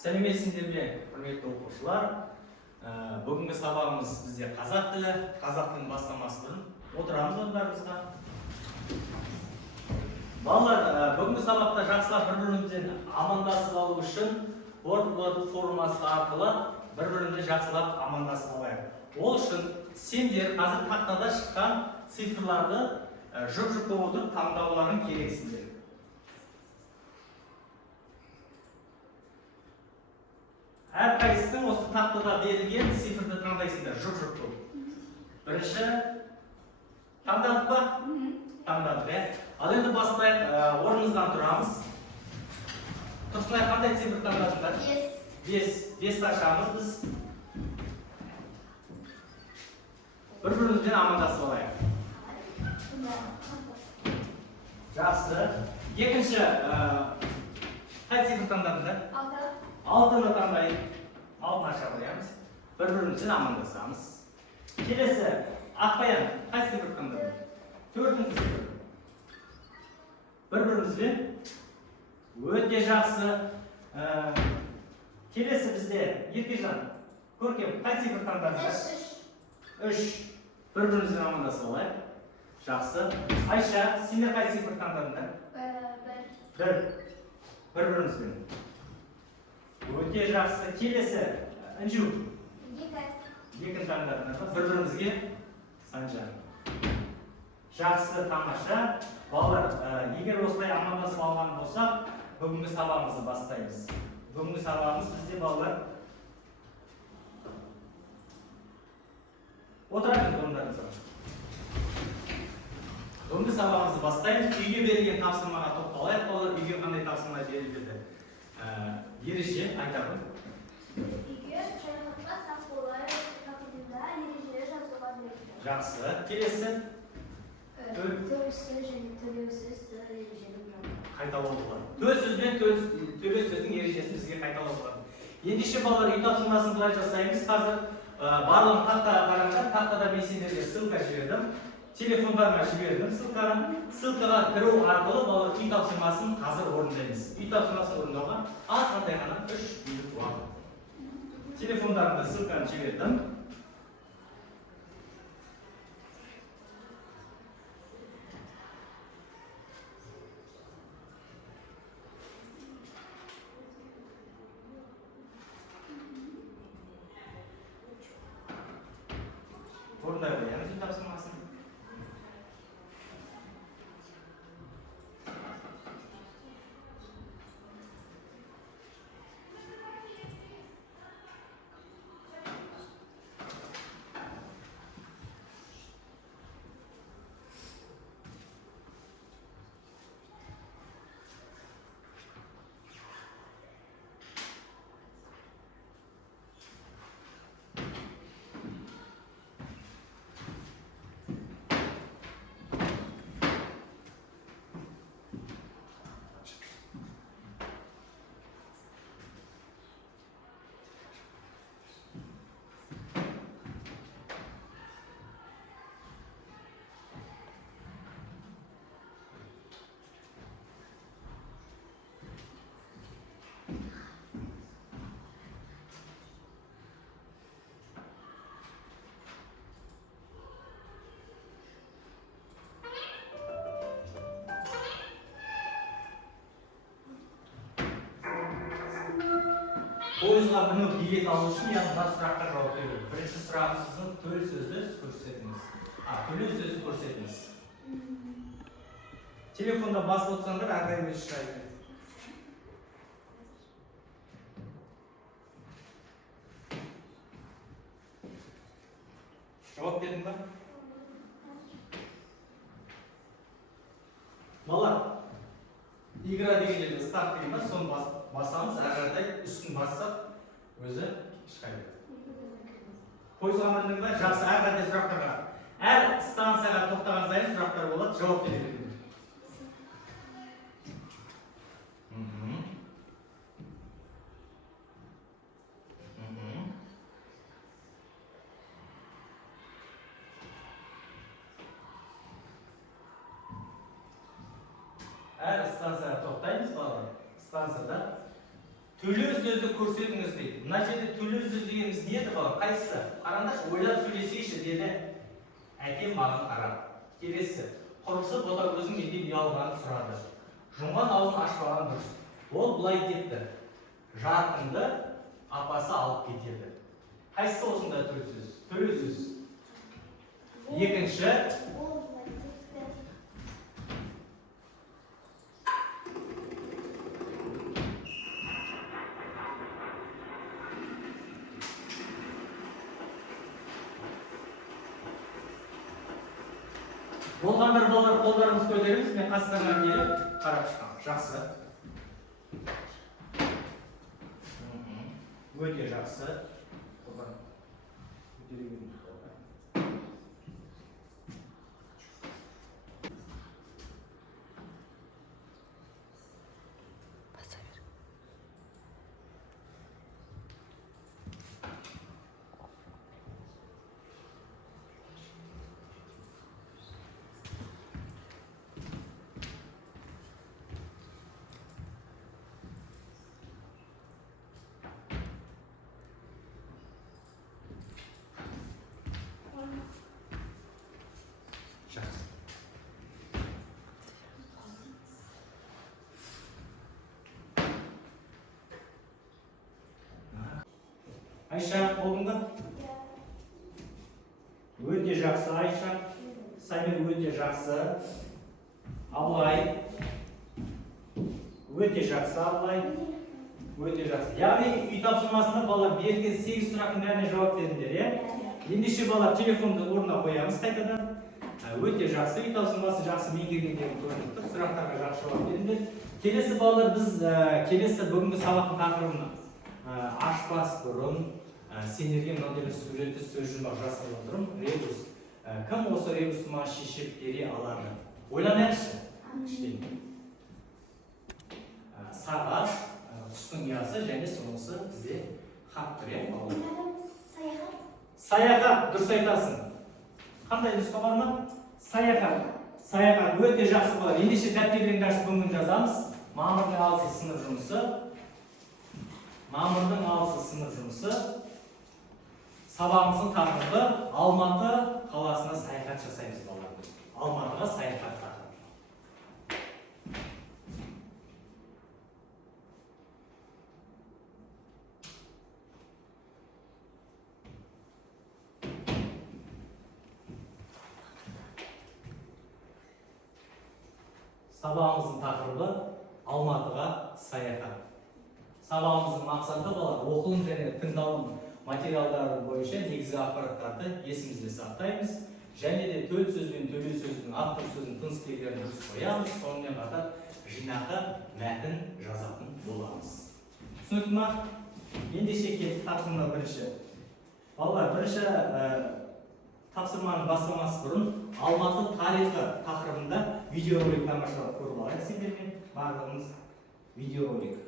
Сәлеметсіздер ме, құрметті оқушылар? Бүгінгі сабағымыз бізде қазақ тілі, қазақ тілін бастамас бұрын отырамыз орындарымызға. Балалар, бүгінгі сабақта жақсылап бір-бірімізден амандасып алу үшін WordPad формасы арқылы бір-бірімізді жақсылап амандасып алайық. Ол үшін сендер қазір тақтада шыққан цифрларды жұп-жұп отырып таңдауларың керексіңдер. Әрқайсысың осы тақтада берілген цифрды таңдайсыңдар, жұп-жұп болып. Бірінші, таңдадық па? Таңдадық, ә? Ал енді бастайық, орнымыздан тұрамыз. Тұрсынай, қандай цифр таңдадыңдар? 5 ашамыз біз. Бір-бірімізбен амандасып алайық. Жақсы. Екінші, қай цифр таңдадыңдар? 6-ны таңдайық. 6-ны аша қоямыз. Бір-бірімізден амандасамыз. Келесі, Ақбаян, қай цифр таңдадың? 4-ні цифр. Бір-бірімізбен өте жақсы. Келесі бізде Еркежан, Көркем, қай цифр таңдадыңдар? 3. Бір-бірімізбен амандасып алайық. Жақсы. Айша, сендер қай цифр таңдадыңдар? 1. Бір-бірімізбен. Өте жақсы. Келесі, Інжу. 2 таңдадыңдар. Бір-бірімізге Санжан. Жақсы, тамаша. Балалар, егер осылай амандасып алған болсақ, бүгінгі сабағымызды бастаймыз. Бүгінгі сабағымыз бізде балалар. Отырайық орындарыңызға. Бүгінгі сабағымызды бастаймыз. Үйге берілген тапсырмаға тоқталайық. Балалар, үйге қандай тапсырма беріледі? Ереже айтамын. Үйге шайқатқа сақ болайық, тақырыбында ережелер жазуға берілді. Жақсы. Келесі. Төлсіз және төлеусіз ережелер жазылды. Қайталауға. Төлсіз бен төлеусіздің ережесін бізге қайталауға. Ендеше балалар, үй тапсырмасын былай жасаймыз. Қазір барлығын тақтаға қараңдар. Тақтада мен сендерге ссылка жібердім. Телефондарына жібердім ссылканы. Ссылкаға кіру арқылы балалар үй тапсырмасын қазір орындаймыз. Үй тапсырмасын орындауға азғантай ғана 3 минут уақыт. Телефондарына ссылканы жібердім. Орындай қоямыз үй тапсырмасын. Пойызға міну билет алу үшін яғни сұраққа жауап беру. Бірінші сұрағымыздың төл сөзді көрсетіңіз. Төлеу сөзді көрсетіңіз. Телефонда басып отырсаңдар, әрдайым шығайды. Жауап бердің ба? Балалар, игра деген жерде старт деген ба, соны басамыз, әрқардай үстін бассақ, өзі шығайды. Пойызға міндің ба? Жақсы, әрқардай сұрақтарға. Әр станцияға тоқтаған сайын сұрақтар болады, жауап бере беріңдер. Әр станцияға тоқтаймыз балалар. Станцияда Төлөө сөзді көрсетіңіз дейді. Мына жерде төлөө сөз дегеніміз не еді бала? Қайсысы? Қараңдаршы, ойлап сөйлесейші деді әкем маған қарап. Келесі, құрысы ботагөздің неден ұялғанын сұрады. Жұмған аузын ашпаған дұрыс. Ол былай кетті. Жарқынды апасы алып кетеді. Қайсысы осында төлөө сөз? Төлөө сөз. Екінші, болғандар балалар қолдарыңыз көтеріңіз, мен қастарына келіп қарап шығамын. Жақсы. Өте жақсы. Айша, болдың ба? Өте жақсы, Айша. Самир өте жақсы. Абылай. Өте жақсы, Абылай. Өте жақсы. Яғни үй тапсырмасында балалар берілген 8 сұрақтың бәріне жауап бердіңдер, иә? Ендеше балалар телефонды орнына қоямыз қайтадан. Өте жақсы, үй тапсырмасы жақсы меңгергендерін көрініп тұр. Сұрақтарға жақсы жауап бердіңдер. Келесі балалар біз келесі бүгінгі сабақтың тақырыбын ашпас бұрын сендерге мынандай бір суретті сөз жұмбақ жасап отырмын. Ребус. Кім осы ребусыма шешіп бере алады? Ойланайықшы. Сағат, құстың ұясы және сонысы бізде хат тұр. Саяхат, дұрыс айтасың. Қандай нұсқа бар ма? Саяхат. Саяхат өте жақсы болады. Ендеше дәптерлеріңді ашып бүгін жазамыз. Мамырдың 6 сынып жұмысы. Мамырдың 6 сынып жұмысы. Сабағымыздың тақырыбы Алматы қаласына саяхат жасаймыз балалар. Алматыға саяхат тақырыбы. Сабағымыздың тақырыбы Алматыға саяхат. Сабағымыздың мақсаты балалар оқылым және тыңдалым материалдары бойынша негізгі ақпараттарды есімізде сақтаймыз. Және де төл сөз бен төлөө сөздің автор сөздің тыныс белгілерін дұрыс қоямыз. Сонымен қатар жинақы мәтін жазатын боламыз. Түсінікті ма? Ендеше келдік тапсырма бірінші. Балалар, бірінші тапсырманы бастамас бұрын Алматы тарихы тақырыбында видеоролик тамашалап көріп алайық сендермен. Барлығымыз видеоролик.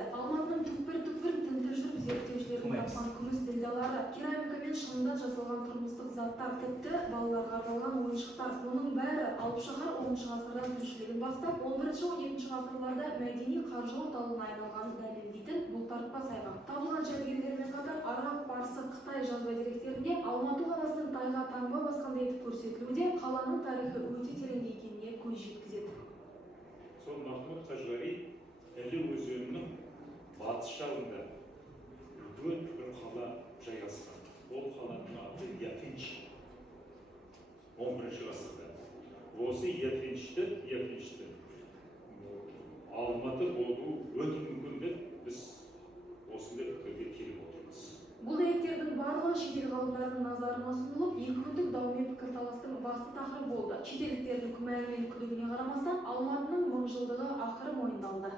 Алматының түкпір-түкпір тінтіп жүріп зерттеушілердің тапқан күміс ділдалары, керамика мен шыныдан жасалған тұрмыстық заттар, тіпті балаларға арналған ойыншықтар. Оның бәрі Алыпшаһар 10-шы ғасырдан тіршілігін бастап, 11-12 ғасырларда мәдени қаржы орталығына айналғанын дәлелдейтін бұлтартпас айғақ. Табылған жәдігерлермен қатар араб, парсы, Қытай жазба деректерінде Алматы қаласының тайға таңба басқандай етіп көрсетілуде қаланың тарихы өте тереңде екеніне көз жеткізеді. Сол Махмуд Қажғари Іле өзенінің батыс жағында үлкен бір қала жайғасқан. Ол қаланың аты Яфинч. 11-ші ғасырда. Осы Яфинчті Алматы болу өте мүмкін деп біз осындай пікірге келіп отырмыз. Бұл деректердің барлығы шетел ғалымдарының назарына ұсынылып, екі күндік дау мен пікірталастың басты тақырыбы болды. Шетелдіктердің күмәні мен күдігіне қарамастан Алматының 1000 жылдығы ақыры мойындалды.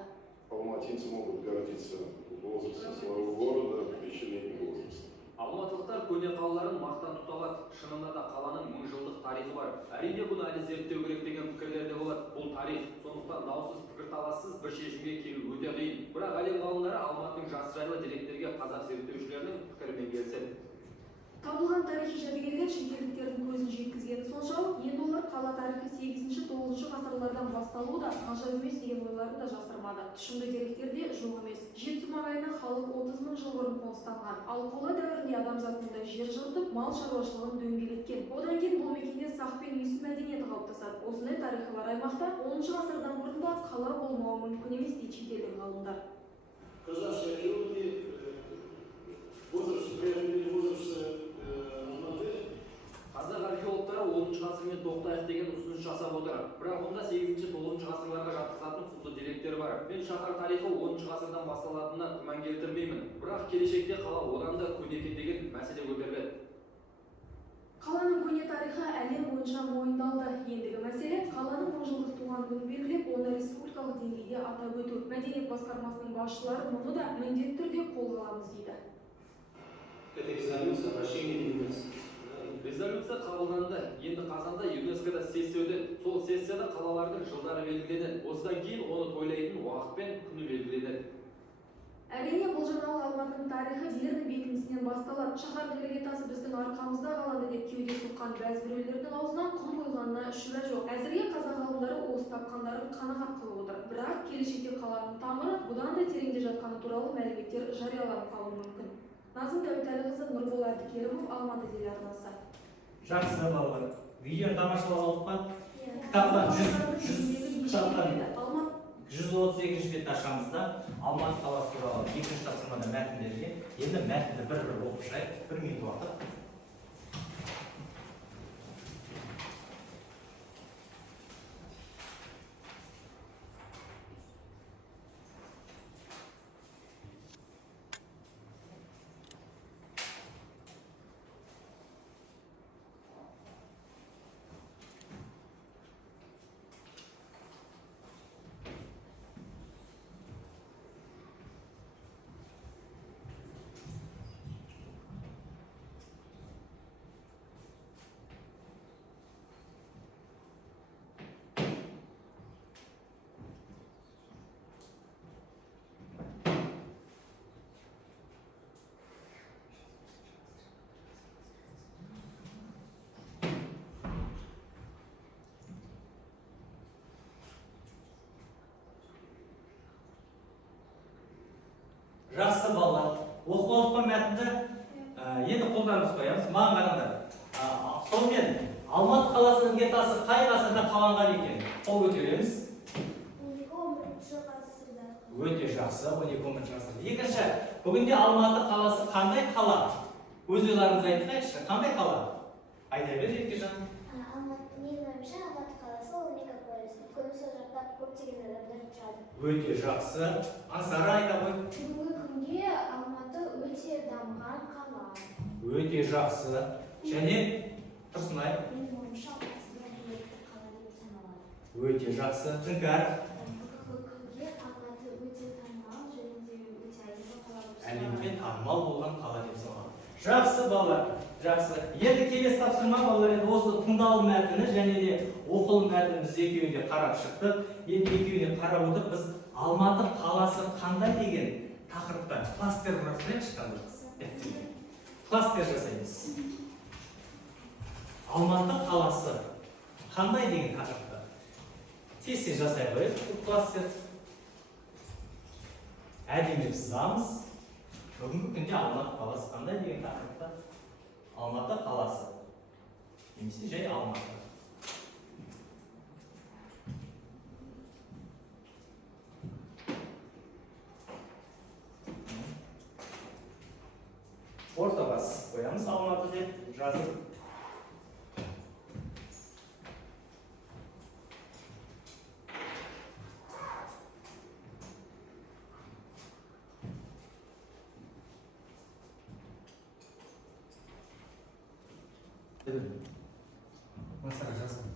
Алматинцы могут гордиться возрастом своего города, тысячелетним возрастом. Алматылықтар көне қалаларын мақтан тұта алады. Шынында да қаланың 1000 жылдық тарихы бар. Әрине бұны әлі зерттеу керек деген пікірлер де болады. Бұл тарих, сондықтан даусыз пікірталассыз бір шешімге келу өте қиын. Бірақ әлем ғалымдары Алматының жасы жайлы деректерге қазақ зерттеушілерінің пікірімен келіседі. Табылған тарихи жәдігерлер шетелдіктердің көзін жеткізгені соншалық, енді олар қала тарихы 8-9 ғасырлардан басталуы да ғажап емес деген ойларын да жасырмады. Тұшымды деректерде жоқ емес. Жетісу маңайына халық 30 000 жыл бұрын қоныстанған. Ал қола дәуірінде адамзат мұнда жер жыртып, мал шаруашылығын дөңгелеткен. Одан кейін бұл мекенде сақ пен үйсін мәдениеті қалыптасады. Осындай тарихы бар аймақта 10 ғасырдан бұрын да қала болмауы мүмкін емес дейді шетелдік ғалымдар. Казахские археологи возраст, примерно возраст Алматы. Қазақ археологтары 10 ғасырмен тоқтайық деген ұсыныс жасап отыр. Бірақ онда 8-9 ғасырларға жатқызатын құнды деректер бар. Мен шаһар тарихы 10 ғасырдан басталатынына күмән келтірмеймін. Бірақ келешекте қала одан да көне екен деген мәселе көтеріледі. Қаланың көне тарихы әлем бойынша мойындалды. Ендігі мәселе қаланың 10 жылдық туған күнін белгілеп, оны республикалық деңгейде атап өту. Мәдениет басқармасының басшылары мұны да міндетті түрде қолға аламыз дейді. Эта резолюция обращение в ЮНЕСКО. Резолюция қабылданды. Енді қазанда ЮНЕСКО-да сессия өтеді. Сол сессияда қалалардың жылдары белгіленеді. Осыдан кейін оны тойлайтын уақыт пен күні белгіленеді. Әрине, бұл жаңалық Алматының тарихы Лерн бекінісінен басталады. Шаһар іргетасы біздің арқамызда қалады деп кеуде соққан бәз біреулердің аузынан құм құйғанына шүбә жоқ. Әзірге қазақ ғалымдары осы тапқандарын қанағат қылып отыр. Бірақ келешекте қаланың тамыры бұдан да тереңде жатқаны туралы мәліметтер жарияланып қалуы мүмкін. Назым Дәуітәліқызы, Нұрбол Әбдікерімов, Алматы телеарнасы. Жақсы балалар. Видеоны тамашалап алдық па? Кітаптан 132 бетті ашамыз да Алматы қаласы туралы екінші тапсырмада мәтін берілген. Енді мәтінді бір-бір оқып шығайық. 1 минут уақыт. Жақсы балалар. Оқып алып мәтінді енді қолданып қоямыз. Маған қараңдар. Сонымен Алматы қаласының іргетасы қай ғасырда қаланған екен? Қол көтереміз. 11-ші ғасырда. Өте жақсы, 12-11 ғасырда. Екінші, бүгінде Алматы қаласы қандай қала? Өз ойларыңызды айтсайшы, қандай қала? Айта бер, Еркежан. Менің ойымша Алматы қаласы ол мегаполис. Өйткені сол жақта көптеген адамдар тұрады. Өте жақсы. Аңсары айта ғой. Бүгінгі күнде Алматы өте дамыған қала. Өте жақсы. Және Тұрсынай. Менің ойымша Алматы қала деп саналады. Өте жақсы. Іңкәр. Бүгінгі Алматы өте танымал және де өте әдемі қала болып саналады. Әлемге танымал болған қала деп саналады. Жақсы балалар. Жақсы. Енді келесі тапсырма балалар, енді осы тыңдалым мәтіні және де оқылым мәтінін біз екеуіне қарап шықтық. Енді екеуіне қарап отырып біз Алматы қаласы қандай деген тақырыпта кластер құрастырайықшы қазір. Кластер жасаймыз. Алматы қаласы қандай деген тақырыпта? Тез жасай қояйық бұл кластер. Әдемі сызамыз. Бүгінгі күнде Алматы қаласы қандай деген тақырыпта? Алматы қаласы. Немесе жай Алматы. Ортаға қоямыз Алматы деп жазып. Масаға жазып.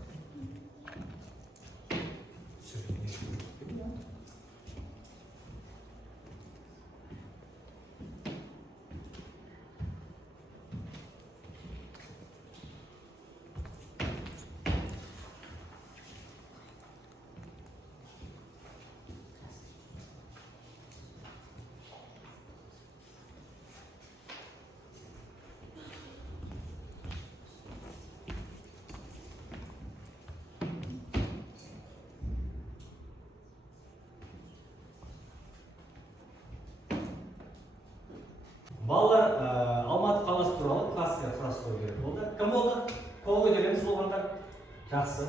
Балалар Алматы қаласы туралы класстер құрастыру керек болды. Кім болды? Қол көтереміз болғандар. Жақсы.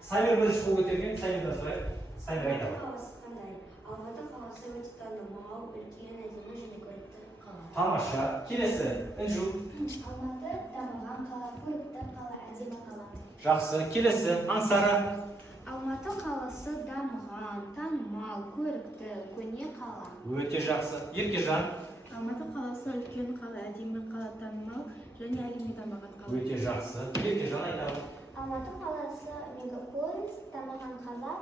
Самир бірінші қол көтерген, Самирдан сұрайық. Самир айтады. қаласы қандай? Алматы қаласы өте танымал, үлкен, әдемі және көрікті қала. Тамаша. Келесі. Інжу. Алматы дамыған қала, көрікті қала, әдемі қала. Жақсы. Келесі. Аңсара. Алматы қаласы дамыған, танымал, көрікті, көне қала. Өте жақсы. Еркежан. Алматы қаласы үлкен қала, әдемі қала, танымал және әлемге дамыған қала. Өте жақсы. Еркежан айтады. Алматы қаласы мегаполис, дамыған қала,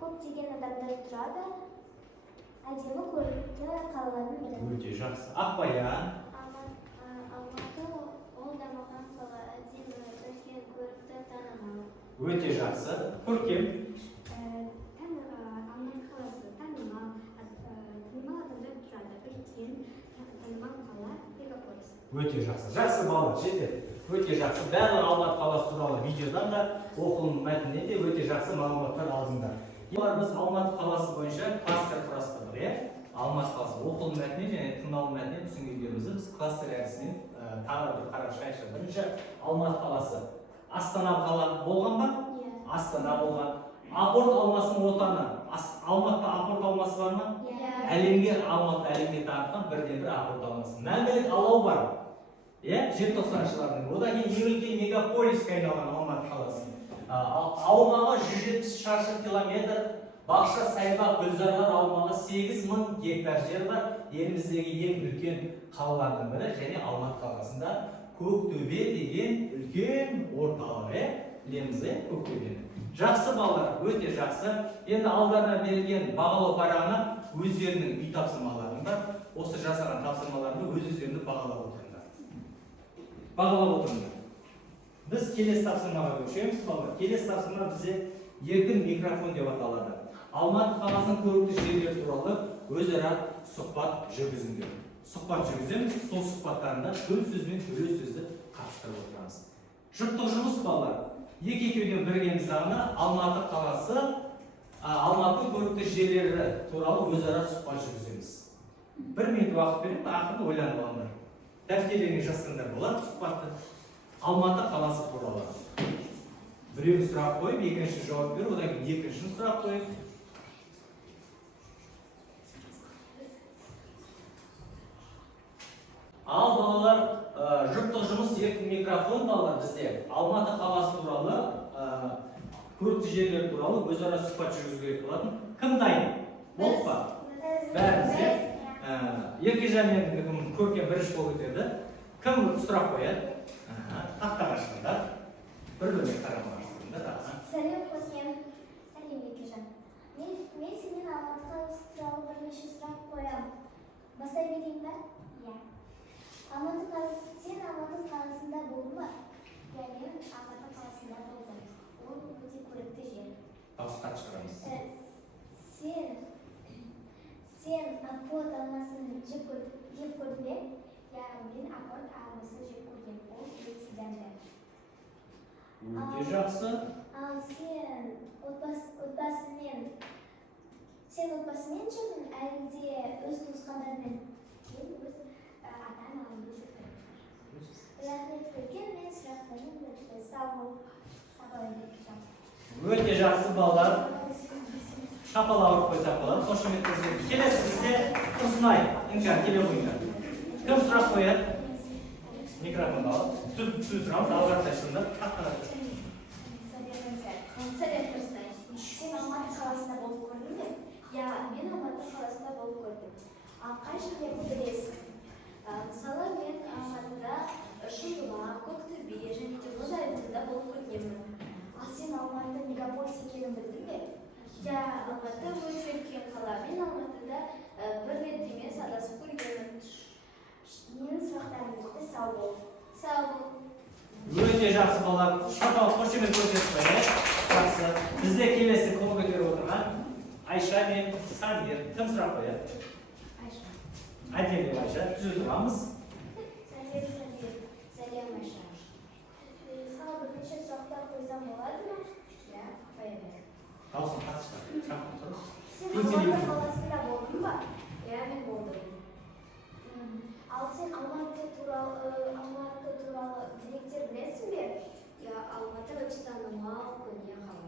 көптеген адамдар тұрады, әдемі көрікті қалалардың бірі. Өте жақсы. Ақбаян. Алматы ол дамыған қала, әдемі, үлкен, көрікті, танымал. Өте жақсы. Көркем. Алматы қаласы танымал, адамдар тұрады, үлкен, танымал қала, мегаполис. Өте жақсы. Жақсы балалар, жетеді. Өте жақсы. Бәрі Алматы қаласы туралы видеодан да, оқылым мәтінінен де өте жақсы мағлұматтар алдыңдар. Біз Алматы қаласы бойынша кластер құрастырдық, иә? Алматы қаласы оқылым мәтінінен және тыңдалым мәтінінен түсінгендерімізді біз кластер әдісімен тағы бір қарап шығайықшы. Бірінші Алматы қаласы. Астана қала болған ба? Астана болған. Апорт алмасының отаны. Алматыда апорт алмасы бар ма? Әлемге танытқан бірден бір апорт алмасы. Мәңгілік алау бар. Желтоқсаншылардың. Одан кейін ең үлкен мегаполиске айналған Алматы қаласы. Аумағы 170 шаршы километр, бақша, сайбақ, гүлзарлар аумағы 8000 гектар жер бар. Еліміздегі ең үлкен қалалардың бірі және Алматы қаласында Көктөбе деген үлкен орталық, білеміз, Көктөбені. Жақсы балалар, өте жақсы. Енді алдарына берілген бағалау парағына өздерінің үй тапсырмаларың бар. Осы жасаған тапсырмаларыңды өздеріңді бағалап отырыңдар. Біз келесі тапсырмаға көшеміз, балалар. Келесі тапсырма бізде еркін микрофон деп аталады. Алматы қаласының көрікті жерлері туралы өзара сұхбат жүргізіңдер. Сұхбат жүргіземіз, сол сұхбаттарында төл сөз бен төле сөзді қатыстырып отырамыз. Жұптық жұмыс балалар. Екеуден біргеміз дағына Алматы қаласы, Алматы көрікті жерлері туралы өзара сұхбат жүргіземіз. 1 минут уақыт беріп, ақырын ойланып алыңдар. Дәптерлеріңе жазсаңдар болады сұхбатты. Алматы қаласы туралы. Біреуін сұрақ қойып, екінші жауап беріп, одан кейін екіншісін сұрақ қойып. Ал балалар, жұптық жұмыс еркін микрофон балалар бізде Алматы қаласы туралы, көрікті жерлер туралы өзара сұхбат жүргізу керек болатын. Кім дайын? Болып па? Бәріміз, Еркежан мен Көркем бірінші болып өтерді. Кім сұрақ қояды? Тақтаға шығыңдар. Бір-біріне қарамаға шығыңдар. Сәлем, Көркем. Сәлем, Еркежан. Мен сенен Алматы қаласы туралы бірнеше сұрақ қоямын. Бастай берейін бе? Иә. Алматы қаласы, сен Алматы қаласында болдың ба? Иә, мен Алматы қаласында болдым. Ол өте көрікті жер. Дауыстан шығарамыз. Сен апорт алмасын жеп көрдің бе? Иә, мен апорт алмасын жеп көргем. Ол өте дәмді. Өте жақсы. Ал сен отбасымен жүрдің, әлде өз туысқандармен? Мен өз ата-анаммен жүрдім. Рахмет, Көркем, мен сұрақтарым өтті. Сау бол. Өте жақсы балалар. Шапалауыр қойсақ болады. Қошемет көрсетіп. Келесі бізде Тұрсынай. Инжан, келе қойыңдар. Кім сұрақ қояды? Микрофон алып. Тұрамыз, алғартайсыңдар. Тақтаға тұр. Сәлем, Тұрсынай. Сен Алматы қаласында болып көрдің бе? Иә, мен Алматы қаласында болып көрдім. Қай жерлерді білесің? Мысалы, мен Алматыда Шыңғылақ, Көктөбе және де Мұз айдынында болып көргенмін. Ал сен Алматы мегаполис екенін білдің бе? Иә, Алматы өте үлкен қала. Мен Алматыда бір рет емес адасып көргенмін. Менің сұрақтарым өтті. Сау бол. Сау бол. Өте жақсы балалар. Шапал, қошемет көрсетіп қояйық. Жақсы. Бізде келесі қол көтеріп отырған Айша мен Самир. Кім сұрақ қояды? Айша. Әдемі Айша. Түзу тұрамыз. Сәлем, Айша. Саған бірнеше сұрақтар қойсам болады ма? Иә, қоя бер. Дауысын қатышты. Шақырып тұрып. Сен Алматы қаласында болдың ба? Иә, мен болдым. Ал сен Алматы туралы деректер білесің бе? Алматы өте танымал көне қала.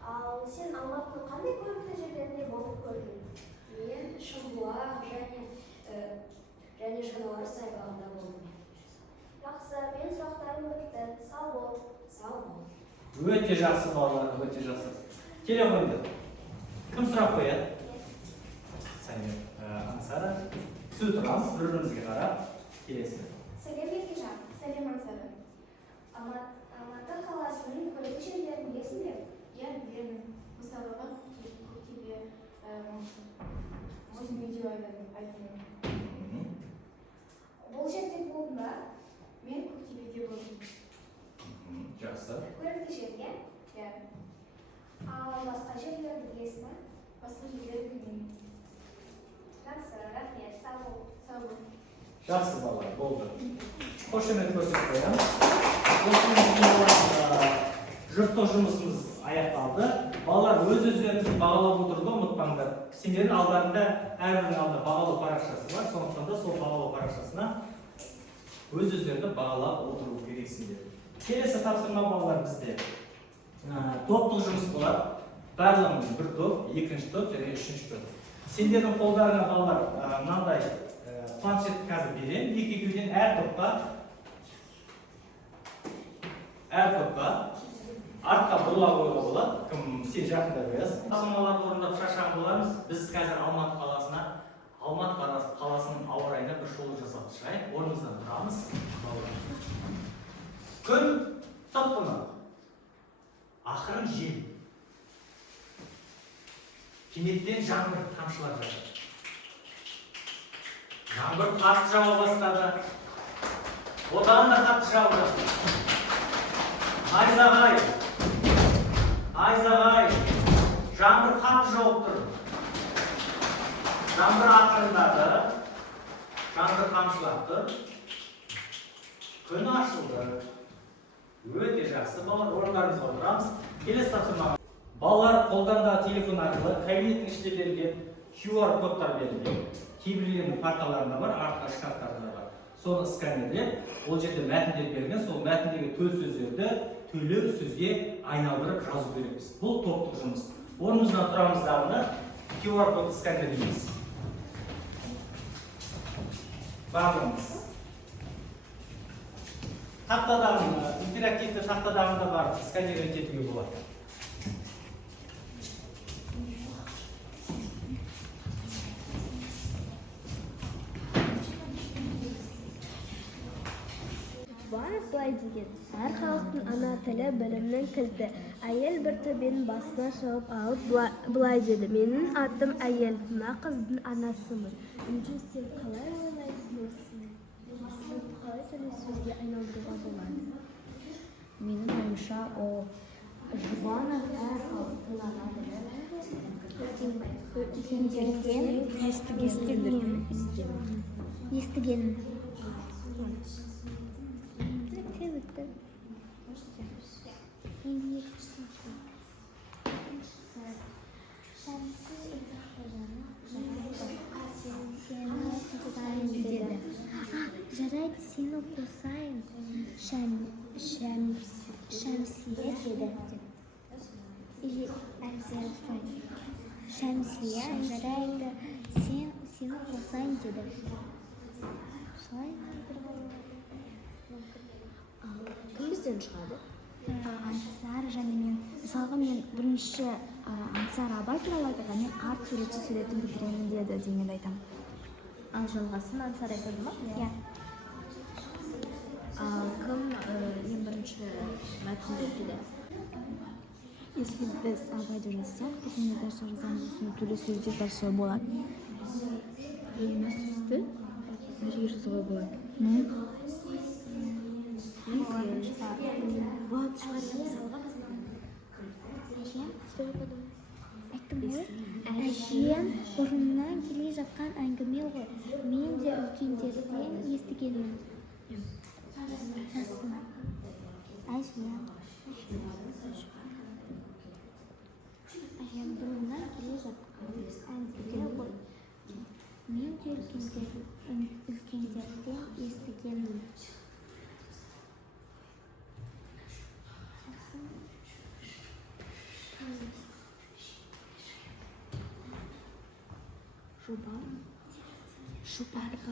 Ал сен Алматының қандай көрікті жерлерінде болып көрдің? Мен Шымбұлақ және Жануар саябағында болдым. Жақсы, мен сұрақтарым бітті. Сау бол. Сау бол. Өте жақсы балалар, өте жақсы. Келе қойды. Кім сұрақ қояды? Сәлем. Аңсара. Түсі тұрамыз, бір-бірімізге қарап. Келесі. Сәлем Еркежан. Сәлем Аңсара. Алматы қаласының көрікті жерлерін білесің бе? Я білемін. Мысалыға Көктөбе, Музей-медеу айтылмын. Бұл жерде болдың ба? Мен Көктөбеде болдым. Жақсы. Көрікті жерге? Иә. Ал басқа жерлерді білесің бе? Басқа жерлерді білмеймін. Жақсы, рахмет. Сау бол. Сау бол. Жақсы балалар, болды. Қошемет көрсетіп қоямыз. Осымен жұрттық жұмысымыз аяқталды. Балалар өз-өздеріңізді бағалап отыруды ұмытпаңдар. Сендердің алдарында әрбірінің алдында бағалау парақшасы бар. Сондықтан да сол бағалау парақшасына өз-өздеріңді бағалап отыру керексіңдер. Келесі тапсырма балалар бізде топтық жұмыс болады. Барлығымыз бір топ, екінші топ және үшінші топ. Сендердің қолдарына балалар мынандай планшет қазір беремін. Екеуден әр топқа артқа бұрыла қоюға болады. Кім сен жақында қоясың. Тапсырмаларды орындап шаршаған боламыз. Біз қазір Алматы қаласының ауа райына бір шолу жасап шығайық. Орнымыздан тұрамыз. Күн тып-тыныш. Ақырын жел. Кенеттен жаңбыр тамшылап жатыр. Жаңбыр қатты жауа бастады. Одан да қатты жауып жатыр. Айзағай, жаңбыр қатты жауып тұр. Жаңбыр ақырындады. Жаңбыр тамшылап тұр. Күн ашылды. Өте жақсы. Балалар, орындарыңызға отырамыз. Келесі тапсырма. Балалар қолдарындағы телефон арқылы кабинеттің ішінде берілген QR кодтар берілген. Кейбіреулерінің парталарында бар, артқа шкафтарында бар. Соны сканерлеп, ол жерде мәтіндер берген, сол мәтіндегі төл сөздерді төлеу сөзге айналдырып жазу керекпіз. Бұл топтық жұмыс. Орнымыздан тұрамыздағында QR кодты сканерлейміз. Барлығымыз. Интерактивті тақтадағында бар сканерлеп етуге болады. Жұбанов былай деген: әр халықтың ана тілі білімнің кілті. Әйел бір төбенің басына шығып алып былай деді: менің атым Әйел, мына қыздың анасымын. Үнсіз сен қалай ойлайсың осыны? Қалай сөйле сөзге айналдыруға болады? Менің ойымша, ол Жұбанов әр халықтың ана тілі. Естігенмін. Жарайды, сені қосайын. Шәмсия деді. Шәмсия, жарайды, сені қосайын деді. Кім бізден шығады? Аңсар және мен. Мысалға мен бірінші Аңсар Абай туралы айтады, мен қарт суретші суретін бітіремін деді деген айтамын. Ал жалғасын Аңсар айтады ма? Иә. Кім ең бірінші мәтінді оқиды? Если біз Абайды жазсақ, біз не дәрсе жазамыз, осыны төле сөздер дәрсе болады. Еліне сөзді нәрге жазуға болады. Болады шығар. Әжем бұрыннан келе жатқан әңгіме ғой. Мен де үлкендерден естігенмін. Жасына. Әжем бұрыннан келе жатқан әңгіме ғой. Мен де үлкендерден естігенмін. Жұбанов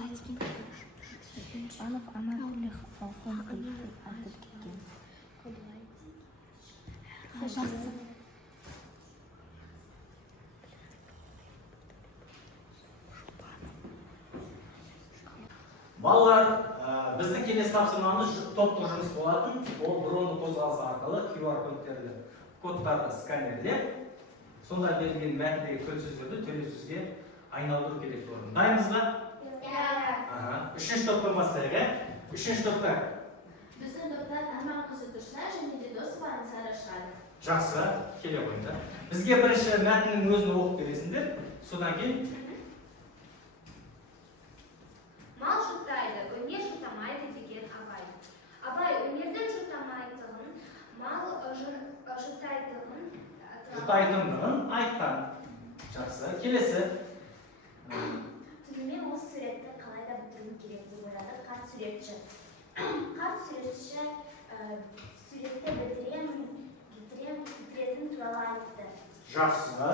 ана тілі халқын айтып кеткен. Жақсы. Балалар, біздің келесі тапсырмамыз топтық жұмыс болатын. Ол бронь қозғалысы арқылы QR кодтарды сканерлеп, сонда берілген мәтіндегі төл сөздерді төле сөзге айналдыру керек болады. Дайынбыз ба? Үшінші топтан бастайық. Үшінші топта Біздің топтан Арман қызы тұрса, және де Досова Ансара шығады. жақсы, келе қойыңдар. Бізге бірінші мәтіннің өзін оқып бересіңдер. Содан кейін Мал жұтайды, өнер жұтамайды деген Абай. Абай өнердің жұтамайтынын, мал жұтайтындығын айтқан. Жақсы, келесі. Түнімен осы суретті қалай да бітіруім керек деп ойлады қарт суретші. Қарт суретші суретті бітіретін туралы айтты. Жақсы,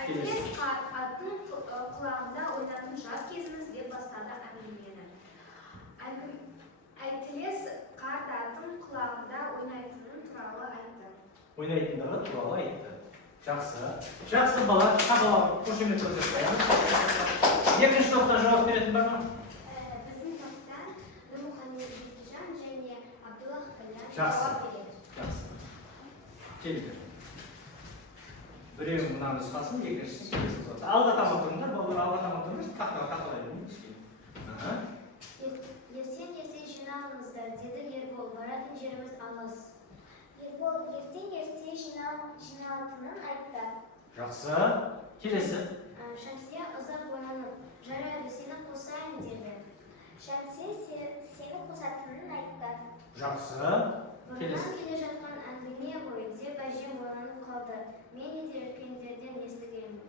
Әйтелес келесі. аттың құлағында ойнайтын жас кезіміз деп бастады әңгімені. Әйтелес қарт аттың құлағында ойнайтыны туралы айтты. Ойнайтындығы туралы айтты. Жақсы. Жақсы бала, қағалар, қошемет көрсетіп. Екінші топта жауап беретін бар ма? Біздің топтан Нұрмұхамед Бекежан және Абдуллах Кальян Жақсы. жауап береді. Жақсы. Келіңдер. Біреуі мына нұсқасын, екіншісі келесі нұсқасы. Алға тамақ тұрыңдар, балалар алға тамақ тұрыңдар, тақталай беріңіз. Ертең жиналыңыздар, деді Ербол, баратын жеріміз алыс. Ербол ертең жиналатынын айтты. Жақсы. Келесі. Шәмсия ұзақ ойланып, жарайды, сені қосайын деді. Шәмсия сені қосатынын айтты. Жақсы. Бұрыннан Келесі. келе жатқан әңгіме ғой деп әжем ойланып қалды. Мен де үлкендерден естігенмін.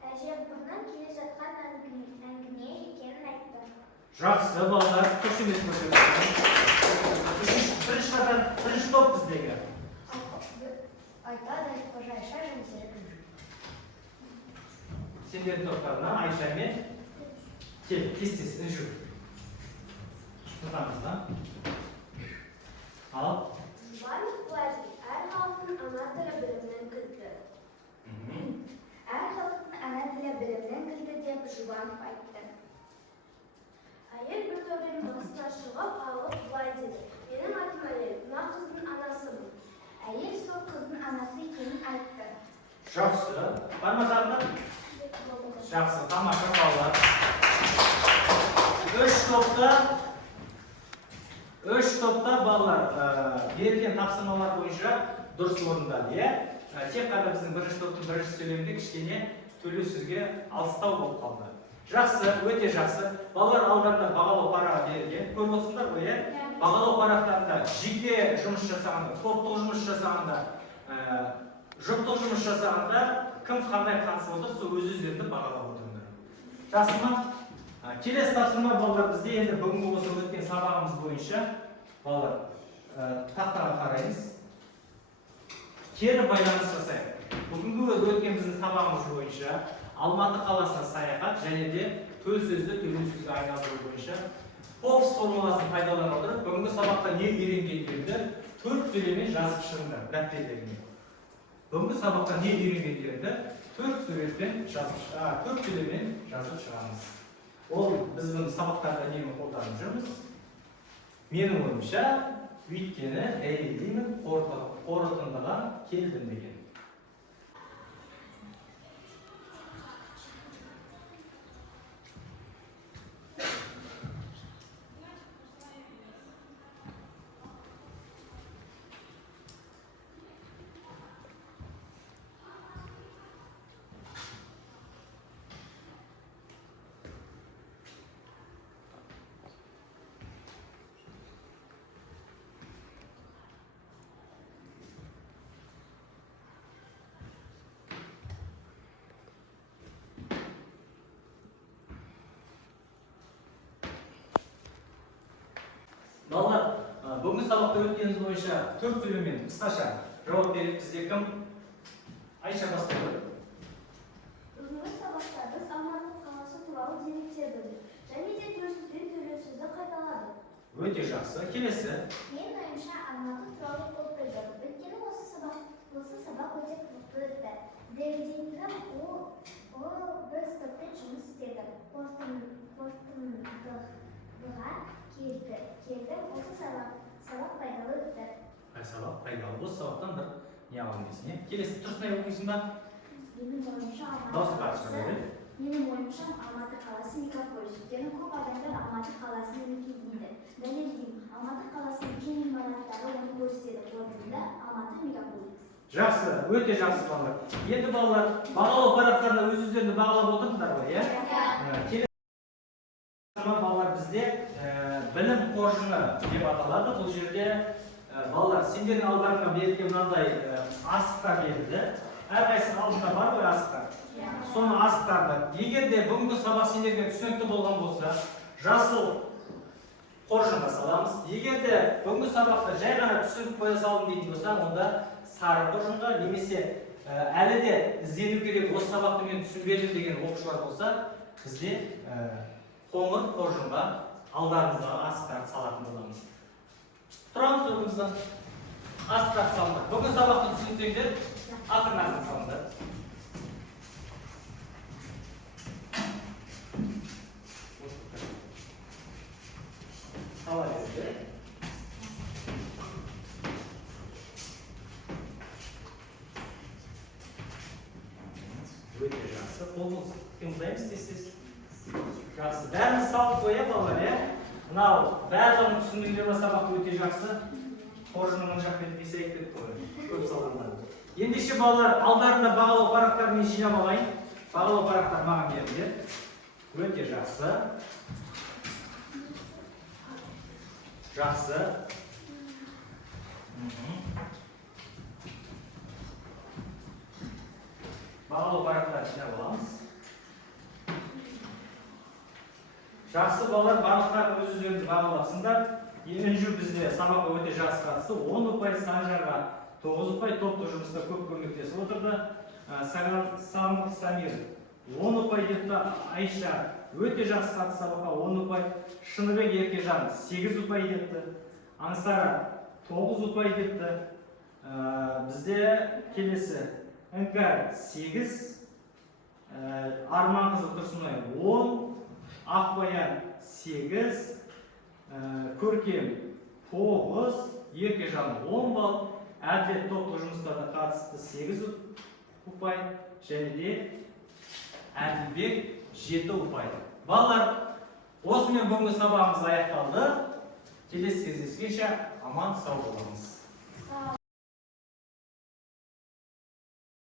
Әжем бұрыннан келе жатқан әңгіме екенін айтты. Жақсы, балалар, қошемет көрсетіп. Бірінші топ біздегі. Айтады, Айша және Серікін. Сендердің топтарына Айша мен кел, тез-тез, жүр. Тұтамыз да. Ал. Жұбанов Владимир әр халықтың ана тілі білімінен күлді. Әр халықтың ана тілі білімінен күлді деп Жұбанов айтты. Әйел бір тобен басына шығып алып былай деді. Менің атым әйел, мына қыздың анасымын. Әйел сол қыздың анасы екенін айтты. Жақсы. Бар ма тағы? Жақсы, тамаша балалар. Үш топта балалар берілген тапсырмалар бойынша дұрыс орындады, иә? Тек қана біздің бірінші топтың бірінші сөйлемінде кішкене төле сөзге алыстау болып қалды. Жақсы, өте жақсы. Балалар алдарында бағалау парағы берілген. Көріп отырсыңдар ғой, иә? Бағалау парақтарында жеке жұмыс жасағанда, топтық жұмыс жасағанда, жұптық жұмыс жасағанда кім қандай қатысып отыр, сол өз-өздеріңді бағалап отырыңдар. Жақсы ма? Келесі тапсырма балалар бізде енді бүгінгі осы өткен сабағымыз бойынша балалар тақтаға қараймыз. Кері байланыс жасайық. Бүгінгі өткен біздің сабағымыз бойынша Алматы қаласына саяхат және де төл сөзді төле сөзге айналдыру бойынша Попс формуласын пайдалана отырып, бүгінгі сабақта не үйренгендеріңді 4 сөйлеммен жазып шығыңдар дәптерлеріңе. Бүгінгі сабақта не үйренгендеріңді 4 сөйлеммен жазып шығамыз. Ол біздің сабақтарда нені қолданып жүрміз? Менің ойымша, өйткені дәлелдеймін, қорытындыға келдім деген. бүгінгі сабақта өткеніміз бойынша 4 сөйлеммен қысқаша жауап беріп бізде кім? Айша бастайды. Бүгінгі сабақта біз Алматы қаласы туралы деректер білдік. Және де төл сөз бен төле сөзді қайталадық. Өте жақсы. Келесі. Менің ойымша Алматы туралы көп білдім. Өйткені осы сабақ өте қызықты өтті. Дәлелдейтінім ол біз топпен жұмыс істедік. Қорытындыға келдім. Осы сабақ пайдалы өтті. Сабақ пайдалы. Осы сабақтан бір не аламын дейсің, келесі тұрсынай оқисың ба? Менің ойымша Алматы қаласы мегаполис. Өйткені көп адамдар Алматы қаласын мекендейді. Дәлелдеймін, Алматы қаласының кең ғимараттары оны көрсетеді. Орнында Алматы мегаполис. Жақсы, өте жақсы балалар. Енді балалар бағалау парақтарында өз-өздеріңді бағалап отырдыңдар ғой, иә? Келесі балалар бізде білім қоржыны деп аталады. Бұл жерде балалар сендердің алдарыңа берілген мынандай асықтар берілді. Әрқайсының алдында бар ғой асықтар. Соны асықтарды. Егер де бүгінгі сабақ сендерге түсінікті болған болса, жасыл қоржынға саламыз. Егер де бүгінгі сабақта жай ғана түсініп қоя салдым дейтін болсаң, онда сары қоржынға, немесе әлі де іздену керек, осы сабақты мен түсініп бердім деген оқушылар болса, бізде қоңыр қоржынға алдарыңызға асықтарды салатын боламыз. Тұрамыз орнымыздан. Асықтарды салыңдар. Бүгін сабақты түсінсеңдер, ақырын салыңдар. Сала берді. Өте жақсы. Қолымыз қимылдаймыз тез-тез. Жақсы. Бәріміз салып қоя балалар, иә? Мынау барлығын түсіндіңдер ме сабақты өте жақсы. Қоржынның жақ бетін бесейік деп қойды. Көп салғандар. Ендеше балалар алдарында бағалау парақтарын жинап алайын. Бағалау парақтар маған беріңдер. Өте жақсы. Жақсы. Бағалау парақтарын жинап аламыз. Жақсы балалар, барлықтарын өз-өздеріңді бағалапсыңдар. Енжу бізде сабаққа өте жақсы қатысты. 10 ұпай Санжарға, 9 ұпай топтық жұмыста көп көмектесіп отырды. Самир 10 ұпай депті. Айша өте жақсы қатысты сабаққа 10 ұпай. Шыныбек Еркежан 8 ұпай депті. Аңсара 9 ұпай депті. Бізде келесі Іңкәр 8, Арман қызы Тұрсынай 10, Ақбаян 8, Көркем 9, Еркежан 10 балл, Әділет топтық жұмыстарда қатысты 8 ұпай, және де Әділбек 7 ұпай. Балалар, осымен бүгінгі сабағымыз аяқталды. Келесі кездескенше аман сау боламыз.